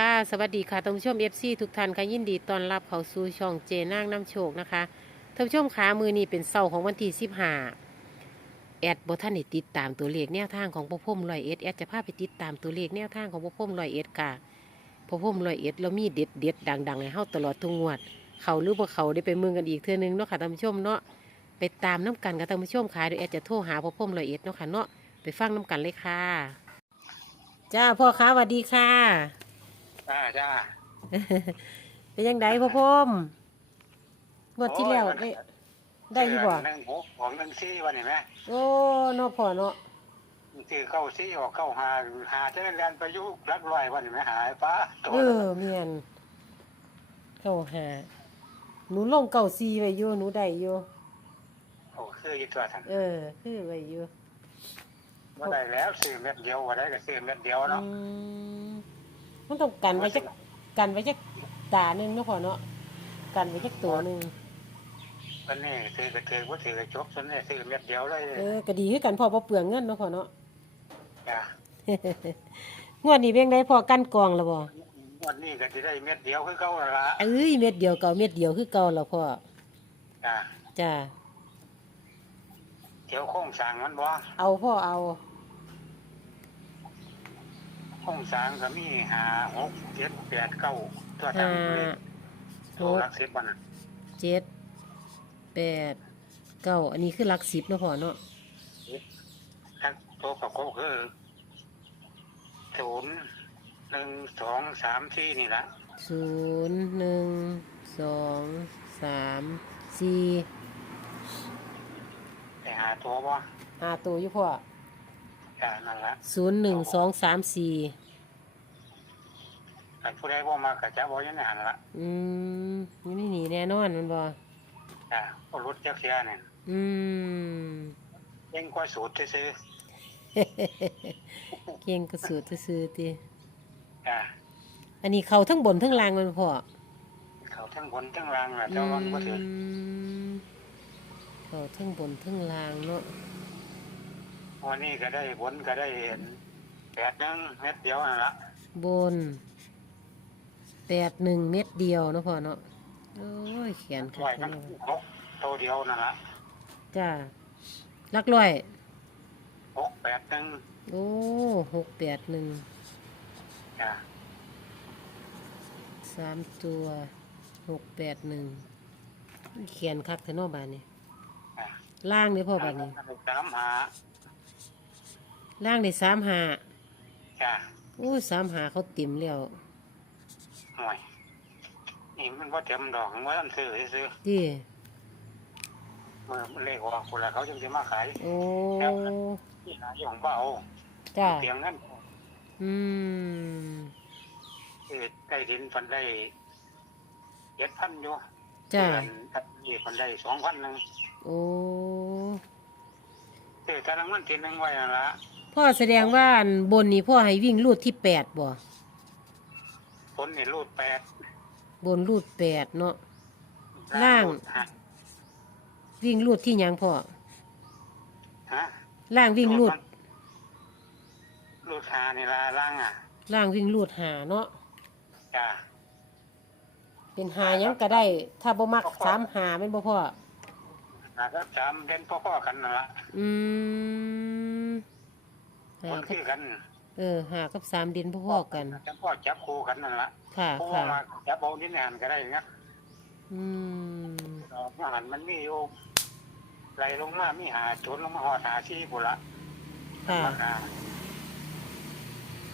ค่ะ สวัสดีค่ะท่านผู้ชมเอฟซีทุกท่านค่ะยินดีต้อนรับเข้าสู่ช่องเจนางน้ำโชคนะคะท่านผู้ชมขามือนี้เป็นเสาร์ของวันที่สิบห้าแอดบท่านติดตามตัวเลขแนวทางของพ่อพุ่มลอยเอ็ดแอดจะพาไปติดตามตัวเลขแนวทางของพ่อพุ่มลอยเอ็ดค่ะพ่อพุ่มลอยเอ็ดเรามีเด็ดเด็ดดังๆให้เฮาตลอดทุกงวด เขาหรือบ่เขาได้ไปเมืองกันอีกเทื่อนึงเนาะค่ะท่านผู้ชมเนาะไปตามน้ำกันกับท่านผู้ชมค่ะเดี๋ยวแอดจะโทรหาพ่อพุ่มลอยเอ็ดเนาะค่ะเนาะไปฟังน้ำกันเลยค่ะจ้าพ่อค้าสวัสดีค่ะ จ้าจ้าเป็นยังไงพ่อพมงวดที่แล้วได้ได้อยี่บ่หนึ่งหกของหนึ่งซี่วันนี้ไหมโอ้เนาะพ่อเนาะซื้อเข้าซี่ออกเข้าหาหาเจ้าเรียนประยุกต์รักรอยวันนี้ไหมหายป้าตัวเออเมียนเข้าหาหนูลงเก่าซีไว้อยู่หนูได้อยู่โอ้คืออีตัวทันเออ คือไว้อยู่ว่าได้แล้วซื้อเม็ดเดียวว่าได้ก็ซื้อเม็ดเดียวเนาะอื มมันต้องกันไว้จักกันไว้จักตาหนึงเนาะพ่อเนาะกันไว้จักตัวหนึงวันนี้ซื้อกระเทือว่าซื้อกระจกส่วนนี้ซื้อเม็ดเดียวเลยเออก็ดีคือกันพ่อบ่เปลืองเงินเนาะพ่อเนาะ จ้างวดนี้เป็นไงพ่อกันกองแล้วบ่วันนี้ก็จะได้เม็ดเดียวคือเก่าแล้วละเอ้ยเม็ดเดียวเก่าเม็ดเดียวคือเก่าแล้วพ่อจ้าจ้าเดี๋ยวโค้งสร้างมันบ่เอาพ่อเอา โค้งสร้างก็มีหาหกเจ็ดแปดเก้าตัวห้าทำเลยหตัวกรักสิบวันน่ะเจ็ดแปดเก้าอันนี้คือหลักสิบเนาะพ่อเนาะทั้งตัวประกอบคือศูนย์หนึ่งสองสามสี่นี่ละศูนย์หนึ่งสองสามสี่ไปหาตัวบ่ห้าตัวอยู่พ่อ จ้านั่นละศูนย์หนึ่งสองสามสี่ใครผู้ใดบ่มากระจะบ่อยังไงหันละอืมยังไม่หนีแน่นอนมันบ่จ้าก็รถจักรยานเนี่ยอืมเร่งกว่าสูตรซื้อเก่งกระสุดซื้อๆติๆจ้าอันนี้เขาทั้งบนทั้งล่างมันพ่อเขาทั้งบนทั้งล่างน่ะเจ้าวันบ่ถือมเขาทั้งบนทั้งล่างเนาะ วันนี้ก็ได้บนก็ได้แปดหนึงเม็ดเดียวนั่นละบนแปดหนึ่งเม็ดเดียวเนาะพ่อเนาะโอ้ยเขียนไว้ค่ะทั้งหกตัวเดียวนั่นละจ้าลักร้อย หกแปดหนึงโอ้หกแปดหนึ่งจ้าสามตัวหกแปดหนึ่งเขียนคักเทนอบานนี่จ้าล่างนี่พ่อบานนี่สามหา ล่างได้สามหาจ้าโอ้ยสามหาเขาเต็มแล้วห่วยนี่มันว่าเต็มดอกมันว่าต้องซื้อซื้อดิเมื่อมันเลขออกคนละเขาจึงจะมาขายโอ้ที่หาอยู่ของเบาจ้าเตียงนั้นอืมคือได้ดินฟันได้เจ็ดพันอยู่จ้าเดือนทัดยี่ฟันได้สองพันหนึ่งโอ้ คือการรางวัลที่หนึ่งไว้นั่นละพ่อแสดงว่าอันบนนี่พ่อให้วิ่งรูดที่แปดบ่ผลนี่รูดแปดบนรูดแปดเนาะ ล่าง รูดห้วิ่งรูดที่หยังพ่อฮะล่างวิ่งรูดมันรูดหานี่ละล่างอะล่างวิ่งรูดหาเนาะจ้า เป็นหาหยังก็ได้ ถ้าบ่มักสามหาเป็นบ่พ่อ หาก็จำเด่นพ่อๆกันนั่นละอืมผหาลกับคือกันเออหากับสามเดือนพ่อๆกัน จับพ่อจับคู่กันนั่นละค่ะคู่ค่ะมาจับเอานิดหน่อยก็ได้นะอืมดอกอาหารมันมีอยู่ไหลลงมามีหาจุดลงมาหอดหาที่บุละค่ะมาหา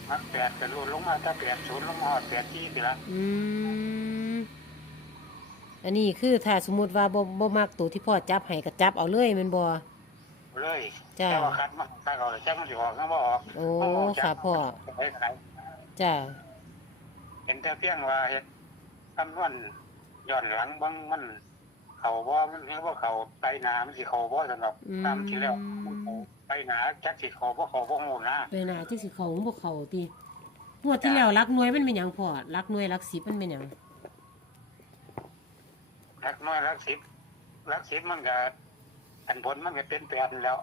มาแปดกันรุนลงมาถ้าแปดศูนย์ลงมาหอดแปดที่ไปละอืม อันนี้คือถ้าสมมุติว่าบ่บ่มักตัวที่พ่อจับให้ก็จับเอาเลยแม่นบ่ เลยจ้ะ แต่ว่าคัดมาถ้าเขาเลยจักมันสิออกก็บ่ออกโอ้มันบ่กค่ะพ่อไปขายจ้าเห็นแต่เพียงว่าเฮ็ดคำนวณย้อนหลังเบางมัน เขาบ่มันเรียกว่าเขาไปหนามันสิเขาบ่สำหรับตามที่แล้วมันเขาไปหนาจักสิเขาบ่เขาบ่ฮู้นะไปหน้าที่สิเขาบ่เขาติงวดที่แล้วรักหน่วยมันเป็นหยังพ่อรักหน่วยรักสิบมันเป็นหยัง รักน้อยรักสิบรักสิบมันก็อันผลมันก็เป็นแปดแล้ว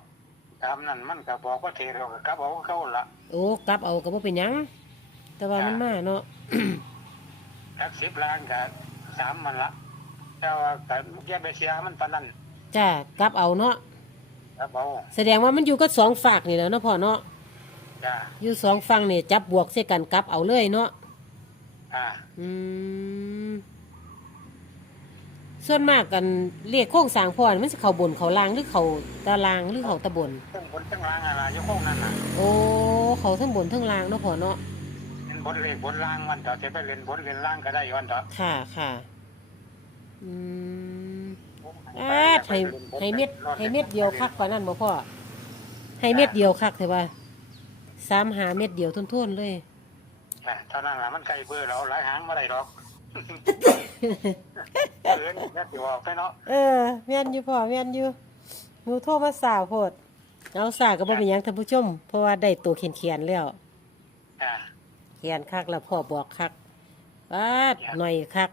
ตามนั้นมันก็บอกว่าเทเราก็กลับเอาเข้าละโอ้กลับเอาก็บ่เป็นหยัง แต่ว่ามันมาเนาะ รักสิบล้านกับสามมันละแต่ว่าแต่แยกไปเสียมันปานนั้นจ้ากลับเอาเนาะครับเอาแสดงว่ามันอยู่ก็สองฝากนี่แหล้วเนาะพ่อเนาะ จ้าอยู่สองฝั่งนี่จับบวกใส่กันกลับเอาเลยเนาะ อ่า อืม ส่วนมากกันเรียกโค้งสร้างพ่อนี่มันจะเขาบนเขาล่างหรือเขาตารางหรือเขาตะบน ทั้งบนทั้งล่างอะไรอยู่ข้างนั้นน่ะโอ้เขาทั้งบนทั้งล่างเนาะพ่อเนาะเป็นบนเลขบนล่างมันต่อจะไปเล่นบนเล่นล่างก็ได้ย้อนต่อค่ะค่ะอืมอาให้ให้เม็ดให้เม็ดเดียวคักกว่านั้นบ่พ่อให้เม็ดเดียวคักเถอะว่าสามหาเม็ดเดียวทุ่นๆเลย อะเท่านั้นล่ะมันไกลเบื่อเราหลายหางมาได้หรอก เออนี่สิว่าไปเนาะเออแม่นอยู่พ่อแม่นอยู่หนูโทรมาสาวโพดเอาสาวก็บ่เป็นหยังท่านผู้ชม เพราะว่าได้ตัวเขียนๆแล้ว อ่าเขียนคักแล้วพ่อบอกคักวาดหน่อยคัก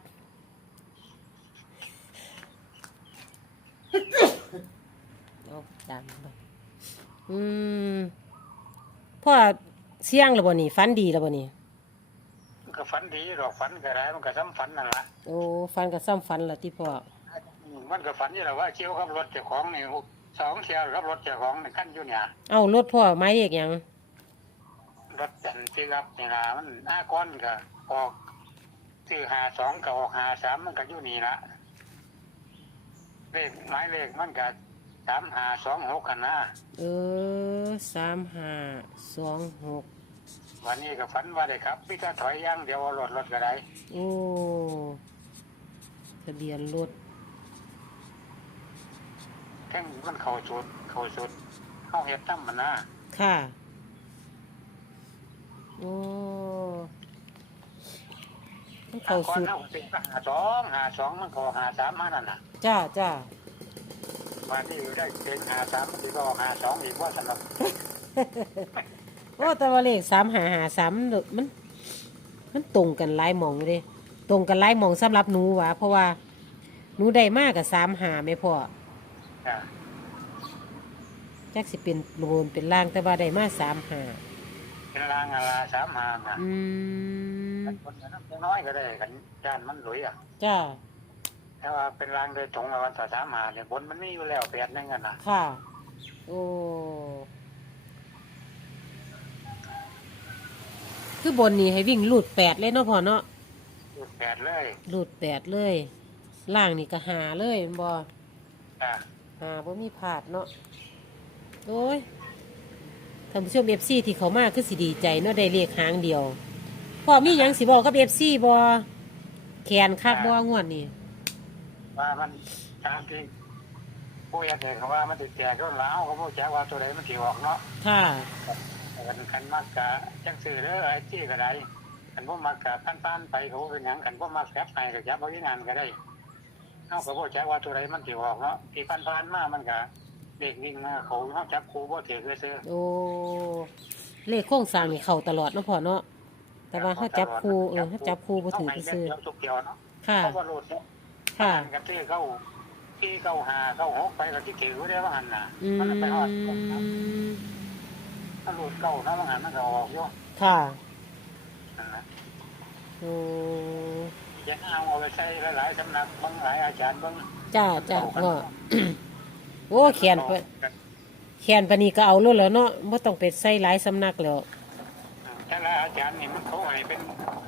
เอาดังไปอืมพ่อเสี่ยงแล้วบ่นี่ฝันดีแล้วบ่นี่มัน ก็ฝันดีหรอกฝันก็ได้มันก็ซ้ำฝันนั่นล่ะโอ้ฝันก็ซ้ำฝันละที่พ่ออืมมันก็ฝันอยู่แล้วว่าเชี่ยวกับรถเจ้าของนี่สองเชี่ยวกับรถเจ้าของนี่ขั้นอยู่เนี่ยเอารถพ่อไม้เอกหยังรถจันทร์ที่รับนี่ล่ะมันอ้าก้อนก็ออกซื้อหาสองก็ออกหาสามมันก็อยู่นี่ละเลขหมายเลขมันก็สามหาสองหกกันนะ เออสามห้าสองหก วันนี้ก็ฝันว่าได้ครับพี่ถ้าถอยย่างเดียวเอารถรถก็ได้โอ้ทะเบียนรถแข่งมันเข่าสุดเข่าสุดเข้าเฮ็ดตั้มมันนะค่ะ โอ้มันเข้าก่อนสุดเอาเป็นหาสองหาสองมันก็หาสามมานั่นน่ะจ้าจ้าวันนี้ได้เป็นหาสามมันก็หาสองอีกว่าสำหรับ โอ้แต่ว่าเลขสามหาหาสามมัน มันตรงกันหลายหมองเลยตรงกันหลายหมองสำหรับหนูหวะเพราะว่าหนูได้มากกับสามหาไม่พออ่าจักสิเป็นโลนเป็นล่างแต่ว่าได้มาสามหาเป็นรางอะไรสามหาน่ะอืมคนก็น้ำน้อยก็ได้กันจานมันหลุยอะจ้าแต่ว่าเป็นรางโดยตรงแล้ววันต่อสามหาเนี่ยบนมันมีอยู่แล้วแปดนั่นกันนะค่ะ โอ้ คือบนนี่ให้วิ่งลูดแปดเลยเนาะพ่อเนาะแปดเลยลูดแปดเลย ล่างนี่ก็หาเลยแม่นบออ่าหาบ่มีผาดเนาะโอ้ยท่านผู้ชมเอฟซีที่เขามาคือสิดีใจเนาะได้เลขหางเดียวพ่อมีหยังสิบอกกับเอฟซีบอแขนคักบองวดนี่ว่ามันตามที่ผู้ยัดเด็กเขาว่ามันติดแจกก็แล้วเขาพูดแจกว่าตัวไหนมันถี่ออกเนาะค่ะ กันกันมากกะจังสื่อเด้อไอ้ที่ก็ได้กันพวกมากกะพันพันๆไปเขาเป็นหยังกันพวกมากแคปไปก็จับเอาที่งานก็ได้เขาก็บอกแจกว่าตัวไหนมันถี่ออกเนาะที่พันพันๆมามันกะเด็กวิ่งมาเขาเขาจับครูบ่ถือเลยซื้อโอ้เลขโค้งสร้างนี่เข้าตลอดเนาะพ่อเนาะแต่ว่าเขาจับคู่เออเขาจับคู่บ่ถือไปซื้อเขาให้เดียวทุกเดียวเนาะค่ะเขาว่าโหลดเนี่ยค่ะมันกันที่เขาที่เขาหาเขาหกไปก็ที่ถือไว้ได้ว่าหันน่ะอืมันไปหอดม ถ้าโหลดเก่านะว่าหันมันก็ออกอยู่ค่ะนั่นน่ะโอ้อยังเอาเอาไปใช้หลายๆสำนักบางหลายอาจารย์บางจ้าจ้าพ่อโอ้แขนไปแขนปานนี้ก็เอาโลดแล้วเนาะบ่ต้องไปใส่หลายสำนักแล้วแต่ละอาจารย์นี่มันเขาให้เป็น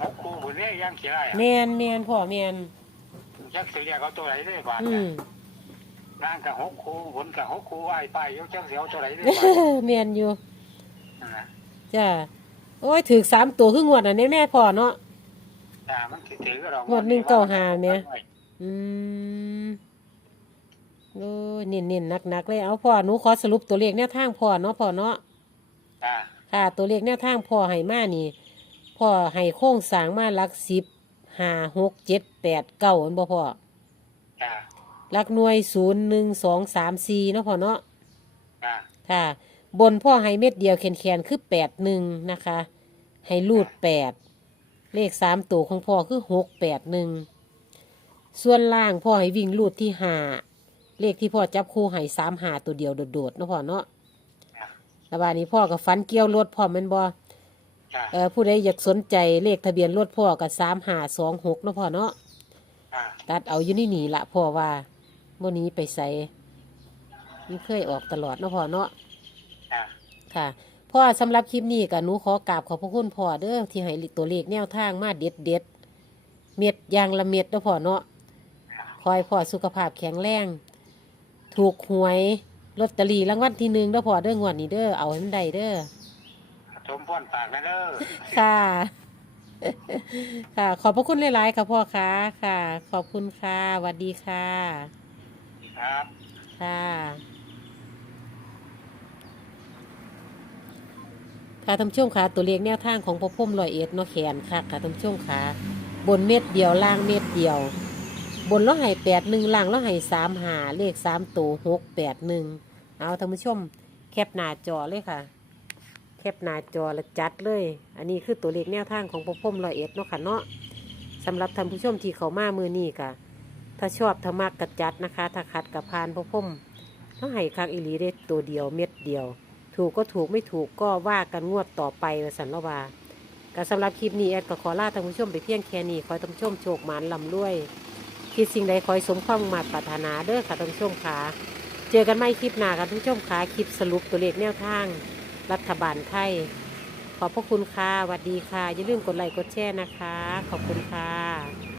หกคู่บุญเนี่ยยังขี้ไรอะแม่นแม่นพ่อแม่นจักสิเรียกเขาตัวไหนได้บาทอืมร่างกับหกคู่บุญกับหกคู่ไอ้ป้ายยกจักเสียวตัวไหนได้บาท แม่นอยู่นั่นน่ะ จ้าโอ้ยถือสามตัวครึ่งงวดอันนี้แม่พ่อเนาะ จ้ามันสิถือก็เรางวดหนึ่งเก้าห้าแม่ อืมโอ้ยเน้นๆหนักๆเลยเอาพ่อหนูขอสรุปตัวเลขแนวทางพ่อเนาะพ่อเนาะ จ้าค่ะตัวเลขแนวทางพ่อให้มานี่พ่อให้โค้งสร้างมาหลักสิบห้าหกเจ็ดแปดเก้าอันบ่พ่อจ้าหลักหน่วยศูนย์หนึ่งสองสามสี่เนาะพ่อเนาะจ้าค่ะ บนพ่อให้เม็ดเดียวแขนๆคือแปดหนึ่งนะคะ ให้รูดแปดเลขสามตัวของพ่อคือหกแปดหนึ่งส่วนล่างพ่อให้วิ่งรูดที่ห้าเลขที่พ่อจับคู่ให้สามหาตัวเดียวโดดๆเนาะพ่อเนาะจ้าแล้วบานนี้พ่อกับฟันเกี่ยวรถพ่อแมันบอจ้าเออผู้ใดอยากสนใจเลขทะเบียนรถพ่อกับสามหาสองหกเนาะพ่อเนาะจ้าตัดเอาอยู่นี่หนีละพ่อว่าวันนี้ไปใส่มันเคยออกตลอดเนาะพ่อเนาะจ้า ค่ะพ่อสำหรับคลิปนี้กับหนูขอกราบขอบพระคุณพ่อเด้อที่ให้ตัวเลขแนวทางมาเด็ดเด็ดๆเม็ดอยางละเม็ดเนาะพ่อเนาะคอยพ่อสุขภาพแข็งแรง ถูกหวยลอตเตอรี่รางวัลที่หนึ่งเด้อพ่อเด้องวดนี้เด้อเอาให้มันได้เด้อชมพ่อนปากนะเด้อค่ะ ค่ะ ขอบพระคุณหลายๆค่ะพ่อค่ะค่ะ ขอบคุณค่ะสวัสดีค่ะ ครับค่ะ ค่ะท่านผู้ชมค่ะตัวเลขแนวทางของพ่อพุ่มลอยเอ็ดเนาะแขนค่ะค่ะท่านผู้ชมค่ะบนเม็ดเดียวล่างเม็ดเดียว บนแล้วให้แปดหนึ่งล่างแล้วให้สามหาเลขสามตัวหกแปดหนึ่งเอาท่านผู้ชมแคปหน้าจอเลยค่ะ แคปหน้าจอแล้วจัดเลย อันนี้คือตัวเลขแนวทางของพ่อพุ่มลอยเอ็ดเนาะค่ะเนาะสำหรับท่านผู้ชมที่เขามามือนี้ค่ะ ถ้าชอบถ้ามักกระจัดนะคะ ถ้าขัดกับพานพ่อพุ่มต้องให้คักอิลีได้ตัวเดียวเม็ดเดียว ถูกก็ถูกไม่ถูกก็ว่ากันงวดต่อไปสันละวาก็สำหรับคลิปนี้แอดก็ขอลาท่านผู้ชมไปเพียงแค่นี้ขอท่านผู้ชมโชคหมานลำรวย คิดสิ่งใดขอให้สมความมุ่งมาตรปรารถนาเด้อค่ะท่านผู้ชมค่ะเจอกันไม่คลิปหน้าค่ะท่านผู้ชมค่ะคลิปสรุปตัวเลขแนวทาง รัฐบาลไทย ขอบพระคุณค่ะสวัสดีค่ะ อย่าลืมกดไลค์กดแชร์นะคะ ขอบคุณค่ะ